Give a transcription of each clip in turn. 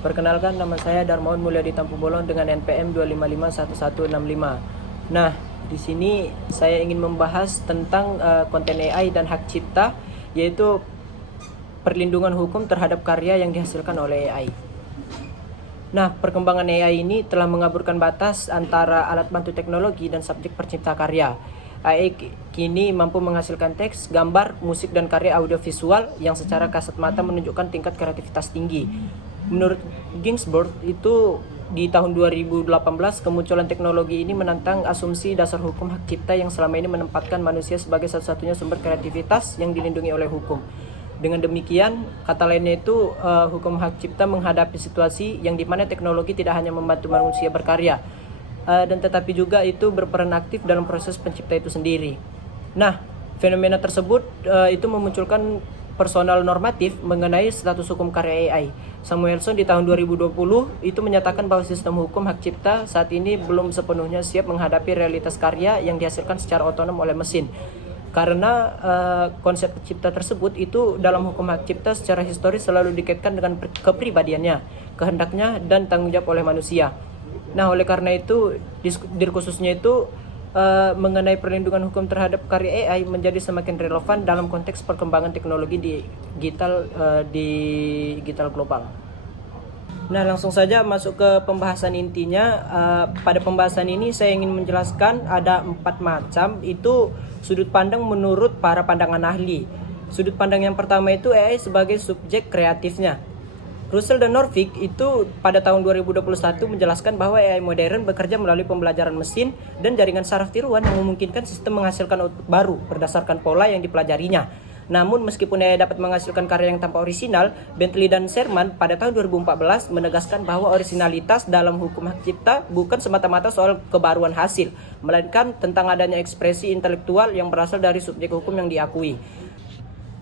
Perkenalkan, nama saya Darmawan Mulyadi Tampu Bolon dengan NPM 2551165. Nah, di sini saya ingin membahas tentang konten AI dan hak cipta, yaitu perlindungan hukum terhadap karya yang dihasilkan oleh AI. Nah, perkembangan AI ini telah mengaburkan batas antara alat bantu teknologi dan subjek pencipta karya. AI kini mampu menghasilkan teks, gambar, musik, dan karya audiovisual yang secara kasat mata menunjukkan tingkat kreativitas tinggi. Menurut Ginsburg, itu di tahun 2018 kemunculan teknologi ini menantang asumsi dasar hukum hak cipta yang selama ini menempatkan manusia sebagai satu-satunya sumber kreativitas yang dilindungi oleh hukum. Dengan demikian, kata lainnya itu hukum hak cipta menghadapi situasi yang dimana teknologi tidak hanya membantu manusia berkarya, dan tetapi juga itu berperan aktif dalam proses pencipta itu sendiri. Nah, fenomena tersebut itu memunculkan personal normatif mengenai status hukum karya AI. Samuelson di tahun 2020 itu menyatakan bahwa sistem hukum hak cipta saat ini belum sepenuhnya siap menghadapi realitas karya yang dihasilkan secara otonom oleh mesin. Karena konsep pencipta tersebut itu dalam hukum hak cipta secara historis selalu dikaitkan dengan kepribadiannya, kehendaknya, dan tanggung jawab oleh manusia. Nah, oleh karena itu, khususnya itu mengenai perlindungan hukum terhadap karya AI menjadi semakin relevan dalam konteks perkembangan teknologi digital global. Nah, langsung saja masuk ke pembahasan intinya. Pada pembahasan ini saya ingin menjelaskan ada 4 macam itu sudut pandang menurut para pandangan ahli. Sudut pandang yang pertama itu AI sebagai subjek kreatifnya. Russell dan Norvig itu pada tahun 2021 menjelaskan bahwa AI modern bekerja melalui pembelajaran mesin dan jaringan saraf tiruan yang memungkinkan sistem menghasilkan output baru berdasarkan pola yang dipelajarinya. Namun meskipun AI dapat menghasilkan karya yang tanpa orisinal, Bentley dan Sherman pada tahun 2014 menegaskan bahwa orisinalitas dalam hukum hak cipta bukan semata-mata soal kebaruan hasil, melainkan tentang adanya ekspresi intelektual yang berasal dari subjek hukum yang diakui.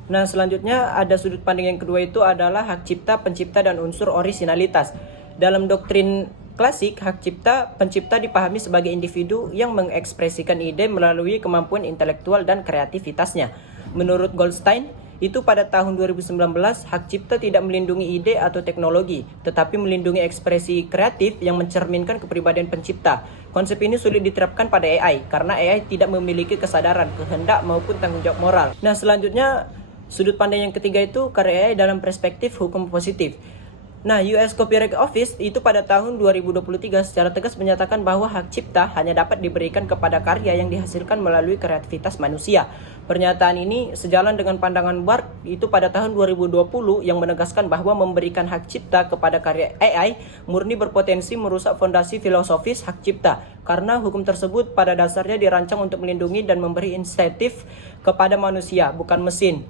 Nah, selanjutnya ada sudut pandang yang kedua itu adalah hak cipta, pencipta, dan unsur orisinalitas. Dalam doktrin klasik, hak cipta, pencipta dipahami sebagai individu yang mengekspresikan ide melalui kemampuan intelektual dan kreativitasnya. Menurut Goldstein, itu pada tahun 2019, hak cipta tidak melindungi ide atau teknologi, tetapi melindungi ekspresi kreatif yang mencerminkan kepribadian pencipta. Konsep ini sulit diterapkan pada AI, karena AI tidak memiliki kesadaran, kehendak, maupun tanggung jawab moral. Nah, selanjutnya, sudut pandang yang ketiga itu karya AI dalam perspektif hukum positif. Nah, US Copyright Office itu pada tahun 2023 secara tegas menyatakan bahwa hak cipta hanya dapat diberikan kepada karya yang dihasilkan melalui kreativitas manusia. Pernyataan ini sejalan dengan pandangan Bark itu pada tahun 2020 yang menegaskan bahwa memberikan hak cipta kepada karya AI murni berpotensi merusak fondasi filosofis hak cipta, karena hukum tersebut pada dasarnya dirancang untuk melindungi dan memberi insentif kepada manusia, bukan mesin.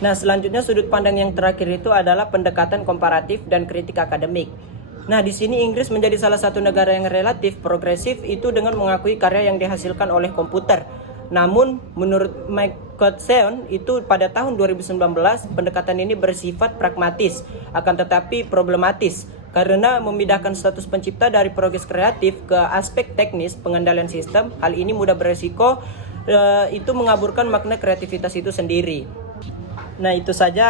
Nah, selanjutnya sudut pandang yang terakhir itu adalah pendekatan komparatif dan kritik akademik. Nah, di sini Inggris menjadi salah satu negara yang relatif progresif itu dengan mengakui karya yang dihasilkan oleh komputer. Namun, menurut Mike Cotseon itu pada tahun 2019 pendekatan ini bersifat pragmatis, akan tetapi problematis karena memindahkan status pencipta dari progres kreatif ke aspek teknis pengendalian sistem. Hal ini mudah beresiko itu mengaburkan makna kreativitas itu sendiri. Nah, itu saja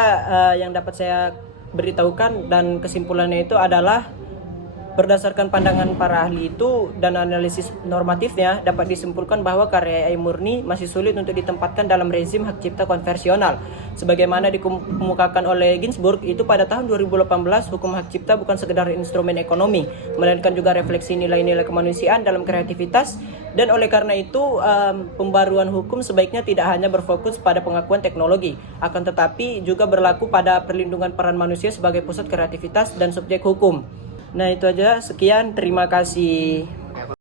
yang dapat saya beritahukan, dan kesimpulannya itu adalah berdasarkan pandangan para ahli itu dan analisis normatifnya dapat disimpulkan bahwa karya AI murni masih sulit untuk ditempatkan dalam rezim hak cipta konvensional. Sebagaimana dikemukakan oleh Ginsburg itu pada tahun 2018, hukum hak cipta bukan sekedar instrumen ekonomi, melainkan juga refleksi nilai-nilai kemanusiaan dalam kreativitas. Dan oleh karena itu pembaruan hukum sebaiknya tidak hanya berfokus pada pengakuan teknologi, akan tetapi juga berlaku pada perlindungan peran manusia sebagai pusat kreativitas dan subjek hukum. Nah, itu aja, sekian, terima kasih.